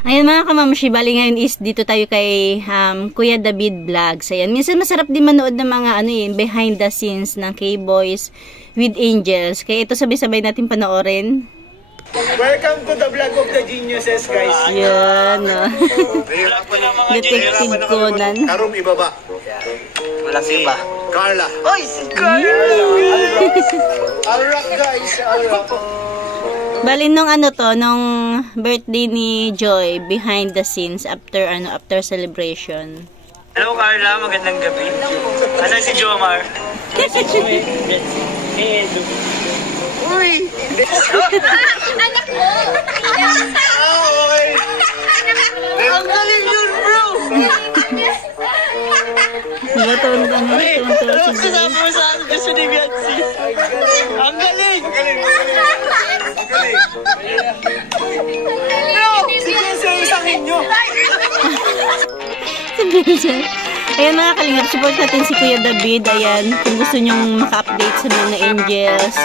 Ayan mga kamamshi, bali ngayon is dito tayo kay Kuya David Vlogs. Ayan, minsan masarap din manood ng mga behind the scenes ng K-Boys with Angels. Kaya ito sabay-sabay natin panoorin. Welcome to the vlog of the geniuses, guys. Yan, no? Detective Conan. Karum ibaba. Wala si iba. Carla. Oy, si Carla! Alright, guys. Alright. Bali nung nung birthday ni Joy, behind the scenes after celebration. Hello Carla, magandang gabi. Asan si Jomar? Si Joy. Uy! Anak mo! Ang galing yun, bro! Nagatuwa si Joy. Kasama mo sa akin kasi ni Biancy. Ang galing! Ang galing! Ang galing! No! Si Biancy ang isang inyo! Si Vincent. Ayan mga kalingap, support natin si Kuya David. Ayan, kung gusto nyong maka-update sa mga Angels.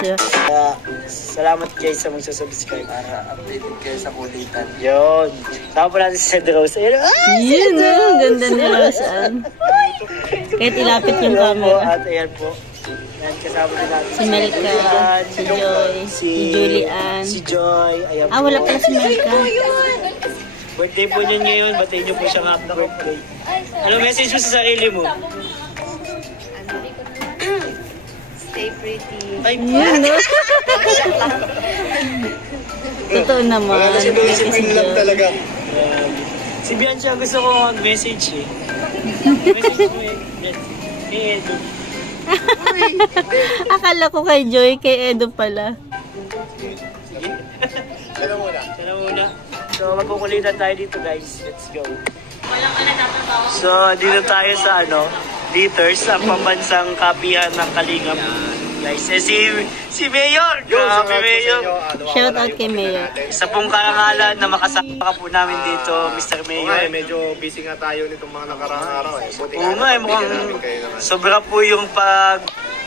Salamat guys sa magsasubscribe para updated kayo sa kulitan. Yun. Saka po natin si Sed Rose. Yun, ganda ni Roseanne. Kahit ilapit yung camera. At ayan po. Ayan, kasama din natin Si Melka, si Joy, si Julian. Si Joy. Ayan po. Wala pala si Melka. Birthday po niya ngayon. Batayin niyo po siyang happy birthday. Ano message mo sa sarili mo? Stay pretty. Ay, Yun, no? Totoo naman. Si lang talaga. Si Bianca gusto ko mag-message eh. Message mo eh. Edo. Akala ko kay Joy, kay Edo pala. Sige. Sana muna. So, magkukulitan tayo dito guys. Let's go. So, dito tayo sa Liters, ang pambansang kapihan ng Kalingap. Guys, si Mayor! Grabe, Mayor! Shout out kay Mayor. Isa pong karangalan na makasama po namin dito, Mr. Mayor. Medyo busy nga tayo nitong mga nakaraang araw eh. Oo nga, mukhang sobra po yung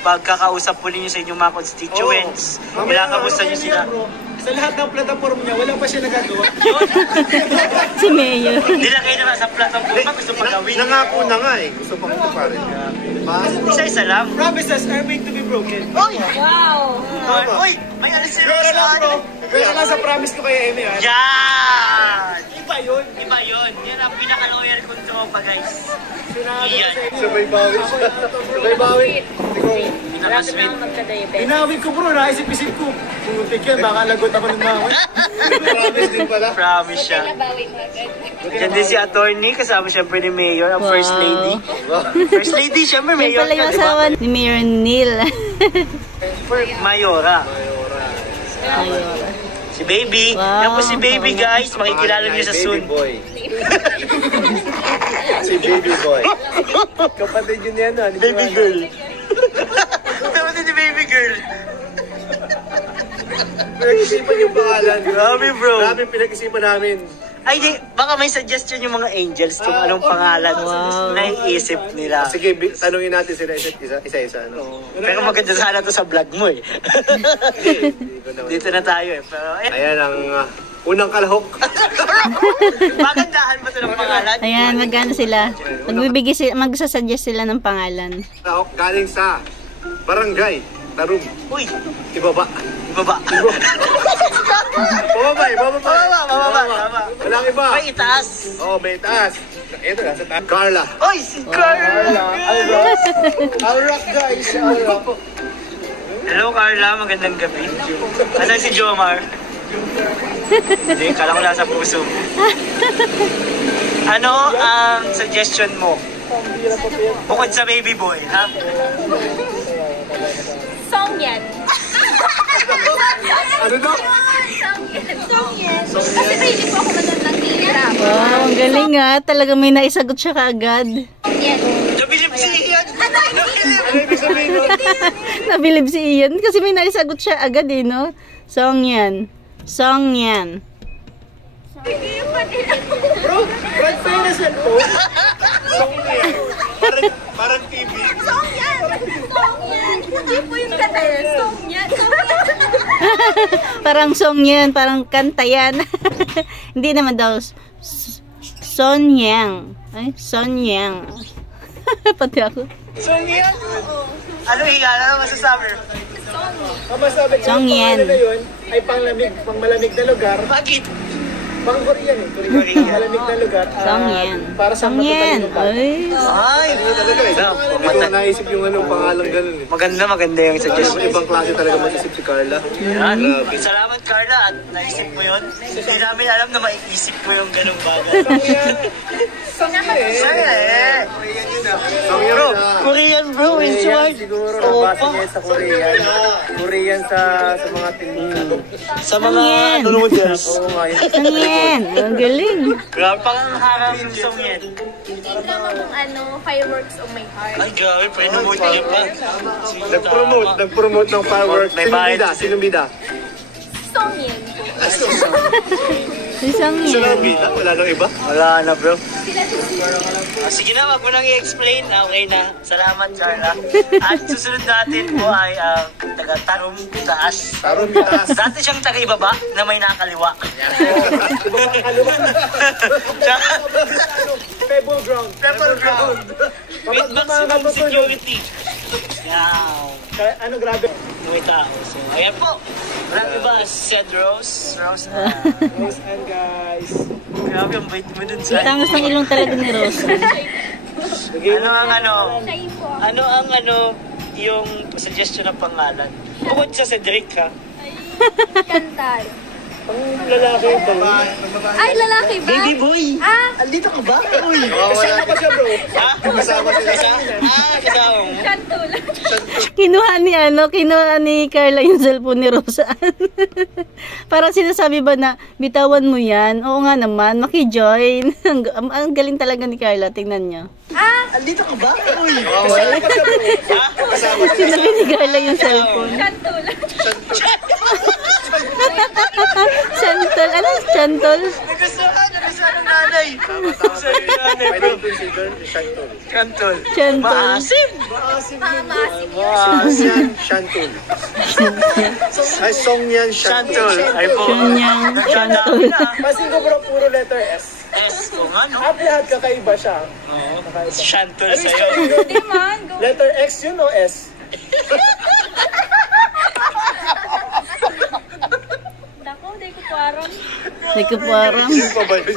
pagkakausap po ninyo sa inyong mga constituents. Kinakamusta nyo sila? Sa lahat ng platform niya, wala pa siya nagagawa. Si Mayor. Hindi lang kayo na nasa platform, gusto pang gawin. Nangako na nga eh. Gusto pang ito pa rin. Isa-isa lang. Promises are made to be broken. Oy! Wow! Uy! May alis Pero lang bro, pero lang sa promise ko kay Amy ha. Yan! Iba yun. Iba yun. Yan ang pinaka-loyal kong tropa guys. Yan. Sabay bawi siya. Sabay bawi. Pinaka-sweet. Inawin ko bro, naisip-isip ko. Putik yan, baka lagot ako ng mga. Promise din pala. Promise siya. Nabawi mo agad. Diyan din si attorney, kasama siyempre ni Mayor, ang First Lady. First Lady, siyempre Yan Mayor pala yung ka, diba? asawa ni Mayor Neil. Mayora. Mayora. Si Baby. Wow. Yan po si Baby guys, makikilala niyo sa soon. Si Baby Boy. Kapatid yun yan ha. Baby girl. Kapatid ni Baby girl. Pinag-isipan yung pangalan. Grabe bro. Grabe pinag-isipan namin. Ay di, baka may suggestion yung mga angels kung anong pangalan na iisip nila. Sige, tanungin natin sila isa-isa. Pero maganda sana to sa vlog mo eh. Dito na tayo eh. Pero Ayan ang unang kalahok. magandaan ba ito ng pangalan? Ayan, magano sila. Magsasuggest sila ng pangalan. Kalahok galing sa Barangay Tarum. Uy, Ibaba. ibaba. Bababa. Walang iba. May itaas. Oh, may taas. Ito na, sa taas. Carla. Uy, si Carla. Alright guys. Hello Carla, magandang gabi. Asan si Jomar? Hindi, kala ko nasa puso mo. Ano ang suggestion mo? Bukod sa baby boy, ha? Song yan. Ano daw? Song yan. Kasi baby po ako magandang tira. Wow, ang galing nga. Talaga may naisagot siya kaagad. Yan. Nabilib si Ian! Ano ibig sabihin nun? Nabilib si Ian kasi may naisagot siya agad eh, no? Song yan. Song yan. Bro, Brad Payne na cellphone. Song yan. Parang TV. Song yan. Song yan. Hindi po yung kata yan. Song yan. Song yan. Parang song yan, parang kanta yan. Hindi naman daw. Sonyang. Ay, Sonyang. Pati ako. Songyan? Ano higa? Ano masasabi? Ang masabi ko, ang pangalan na yun ay pangmalamig na lugar. Bakit? Pang Korean eh. Korean. Malamig na lugar. Songyan. Para sa Songyan. matutay Ay. Ay, talaga eh. Hindi ko naisip yung pangalang ganun eh. Maganda yung suggestion. Ibang klase talaga mag-isip si Carla. Yan. Salamat Carla at naisip mo yun. Hindi namin alam na maiisip mo yung ganung bagay. Songyan. Bro, Korean bro, inside. Siguro nabasa niya sa Korean. Korean sa mga pelikula. Sa mga noodles. Oo nga yun. Songyan. Ang galing. Grabe pang harap yung Songyan. Drama kung fireworks on my heart. Ay, grabe, pre-nomote niya pa. Nag-promote ng fireworks. May bayad. Sinong bida? Songyan po. Si Songyan. Wala nang iba? Wala na bro. Sige na, wag mo nang i-explain. Okay na. Salamat Carla. At susunod natin po ay taga-Tarum Taas. Tarum Taas. Dati siyang taga-ibaba na may nakaliwa. Pebble ground. Pebble ground. With maximum security. Wow. Ano grabe? May tao. So, ayan po. Walang iba, said Rose. Rose And guys. Grabe ang bait mo dun sa... Tangos ng ilong talaga ni Rose. Ano ang yung suggestion ng pangalan? Bukod sa Cedric ha? Kantal. Ang lalaki ito. Ay, lalaki ba? Baby boy! Ah, Andito ka ba? Uy! Kasama pa siya bro. Ha? Kasama sila. Kasama mo? kantul. Kinuha ni Carla yung cellphone ni Rose. Parang sinasabi ba na, bitawan mo yan? Oo nga naman, maki-join. Ang galing talaga ni Carla, tingnan niyo. Ah, Andito ka ba? Uy! Kasama pa siya bro. Ha? Kasama sila. Sinabi ni Carla yung cellphone. kantul. Chantol. Ano? Chantol? Nagustuhan ng nanay. Nagustuhan ng nanay I bro. don't consider Shantol. Kantol. Chantol. Maasim! Mamasig. Songyan Shantol. Ay, Songyan Shantol. Shantol. Ay po. Sonyang Chantol. Pasin ko bro, puro letter S. S ko nga no? At lahat kakaiba siya. Oo. Shantol sa'yo. Hindi man. Letter X yun o S? Dako, di ko parang. Hindi ko po aram. Yun pa ba yun?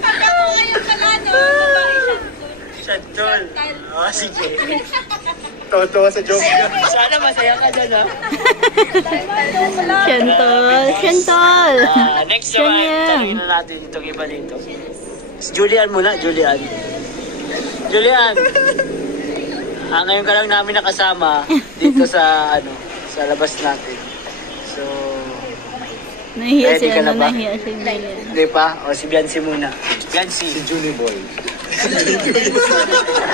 Pagkawa ngayon pala, no? Babae Shantol. Oh, sige. Tawa-tawa sa joke niya. Sana masaya ka dyan ha. Chantol. Chantol. Next naman, tanongin na natin itong iba dito. Si Julian muna, Julian. Julian! Ngayon ka lang namin nakasama dito sa sa labas natin. So, Nahiya ready si ka na ba? Nahiya si Julia. Hindi pa? O si Biancy muna. Biancy. Si Julie Boy.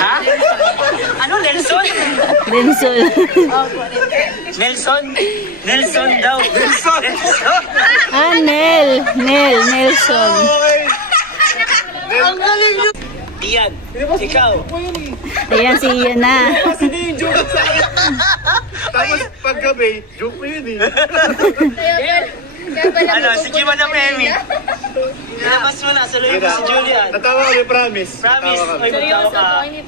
Ha? Ano, Nelson? Densol. Nelson? Nelson daw. Nelson? Nelson. Ang galing nyo! Ian, ikaw. Ayan si Ian na. Kasi na yung joke sa akin. Tapos paggabi, joke ko yun eh. Sige man na Femi. Labas mo na, saluhin mo si Julian. Natawa kami, promise. Promise. Natawa kami. Ay, magtawa ka. Hindi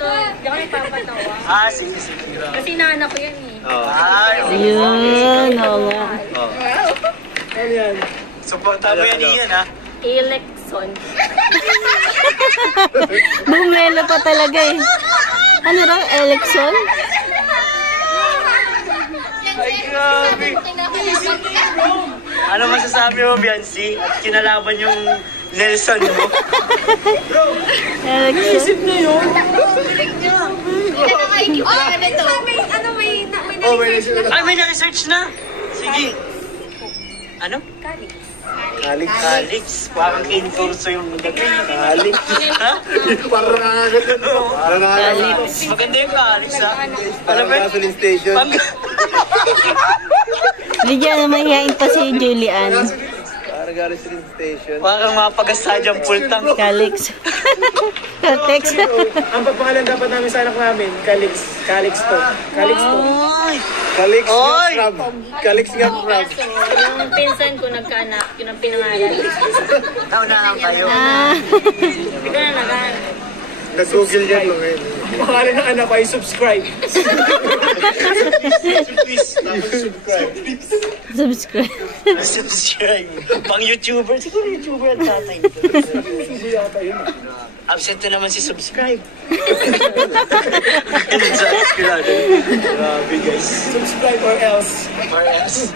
ako nagpapatawa. Sige. Kasi naanak ko yan eh. Ay, Yun. Oo nga. Ano yan? Supporta mo yan Ian ha. Alexon. Bumelo pa talaga eh. Ano raw? Alexon? Ay, grabe. Ano masasabi mo, Biancy? At kinalaban yung Nelson mo? Alexon? Hindi na nakaikipa na to. May Ay, may na-research na. Sige. Ano? Alex. Alex. Parang Curso yung dating. Alex. Ha? Parang nangangagat. Parang nangangagat. Maganda yung Alex ha. Parang gasoline station. Bigyan na mahihain pa si Julian. Margaret Street Station. Parang mapagasadyang pultang. Calix. Caltex. Ang papangalan dapat namin sa anak namin, Calix to. Calix to. Oy! Calix Oy! nga crab. Calix nga crab. Yung pinsan ko nagkaanak, yun ang pinangalan. Naunahan kayo. Hindi ko na nagkaanak. Nag-google yan mo ngayon. Ang pangalan ng anak ko ay subscribe. Subscribe. Subscribe. Pang YouTuber. Siguro YouTuber ang tatay. Absent na naman si subscribe. Subscribe. Grabe guys. Subscribe or else. Or else.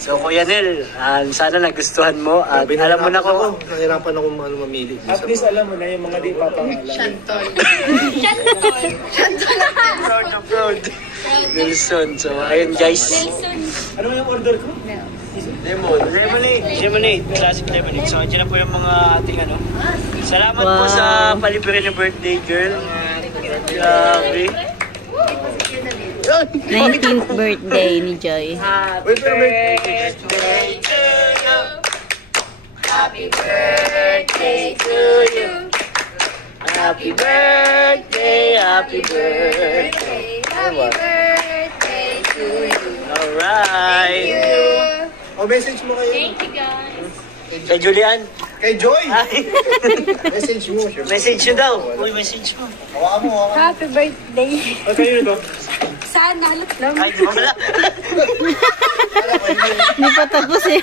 So Kuya Nel, sana nagustuhan mo at alam mo na kung Nahirapan ako mamili. At least alam mo na yung mga di papangalan. Shantol. proud. Nelson. So ayun guys. Ano yung order ko? Lemonade. Classic lemonade. So dyan na po yung mga ating ano. Salamat po sa palibre ng birthday girl. Grabe. 19th birthday ni Joy. Happy birthday to you. Happy birthday to you. Happy birthday, happy birthday. Happy birthday to you. Alright. O message mo kayo. Thank you guys. Kay Julian. Kay Joy. Ay, Message mo. message nyo daw. Uy, message mo. Hawakan mo. Happy birthday. O kayo to? Sana, alat lang. Ay, di ba pala? Hindi pa tapos eh.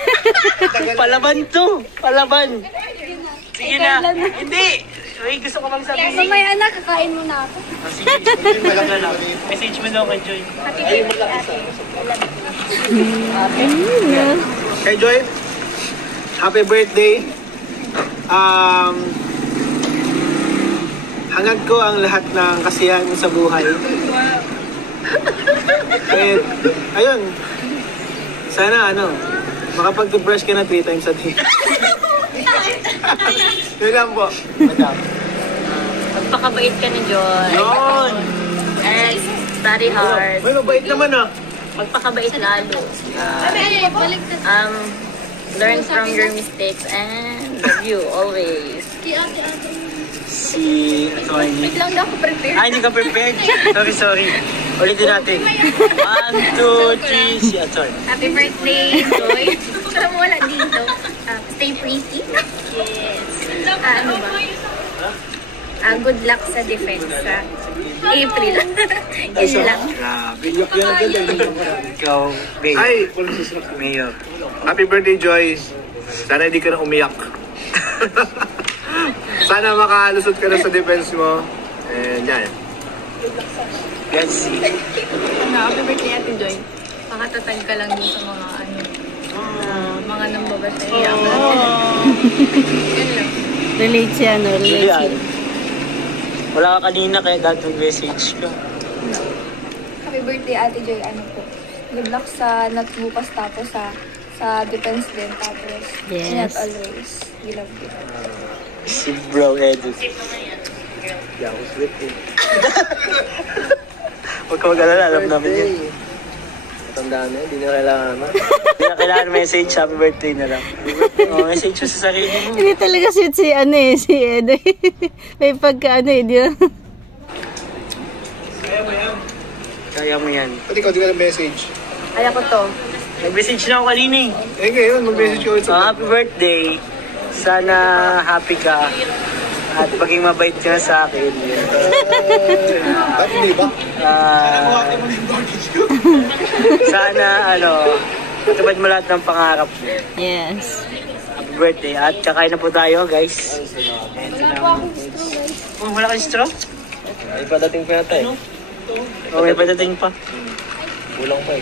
Palaban to. Palaban. Sige na. Hindi. Uy, gusto ko bang sabihin. Mamaya anak, kakain mo na ako. Message mo daw kay Joy. Happy birthday ate. Kay Joy, happy birthday. Hangad ko ang lahat ng kasiyahan mo sa buhay. And, ayun. Sana makapag-toothbrush ka na 3 times a day. Yun lang po. Madam. Magpakabait ka ni Joy. Yun. And study hard. May mabait naman ah. Magpakabait lalo. Learn from your mistakes and love you always. Si Atty. Lang daw ako prepared. Ay, hindi ka prepared. Sorry. Ulitin natin. 1, 2, 3, si Atty. Happy birthday, Joy. Alam mo, wala dito. Stay pretty. Yes. Ano ba? Good luck sa defense sa April. Yun lang. Grabe. Iyak yan agad. Ikaw, Mayor. Ay, Mayor. happy birthday, Joy. Sana hindi ka na umiyak. Sana makalusot ka na sa defense mo. And yan. Let's see. Happy birthday, Ate Joy. Makatatag ka lang dun sa mga nambaba sa iyo. Yun lang. Relate siya, no? Relate Julian. siya. Wala ka kanina kaya dapat message ka. Happy birthday, Ate Joy. Ano po? Good luck sa not bukas tapos sa defense din. Tapos, Yes. ingat always. We love you. Si Bro Edu. Yeah, ako sweet eh. Huwag ka mag-alala, alam namin yun. Matandaan na, hindi na kailangan na. Hindi na kailangan message, happy birthday na lang. Message mo sa sarili mo. Hindi talaga sweet si si Edo. May pagka di ba? Kaya mo yan. Pati ikaw, di ka na-message. Kaya ko to. Nag-message na ako kanina eh. Eh ngayon, mag-message ko ulit sa Happy birthday. Sana happy ka. At maging mabait ka na sa akin. Ba't hindi ba? Sana, matupad mo lahat ng pangarap mo. Yes. Happy birthday. At kakain na po tayo, guys. Wala kang straw? Ay, padating pa yata eh. May padating pa. Kulang pa eh.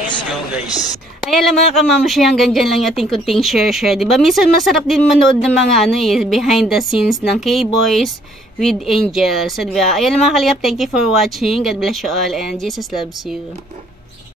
Let's go, guys. Ayan lang mga kamamshi, hanggang dyan lang yung ating kunting share. Diba? Minsan masarap din manood ng mga behind the scenes ng K-Boys with Angels. So, diba? Ayan lang mga kalingap, thank you for watching. God bless you all and Jesus loves you.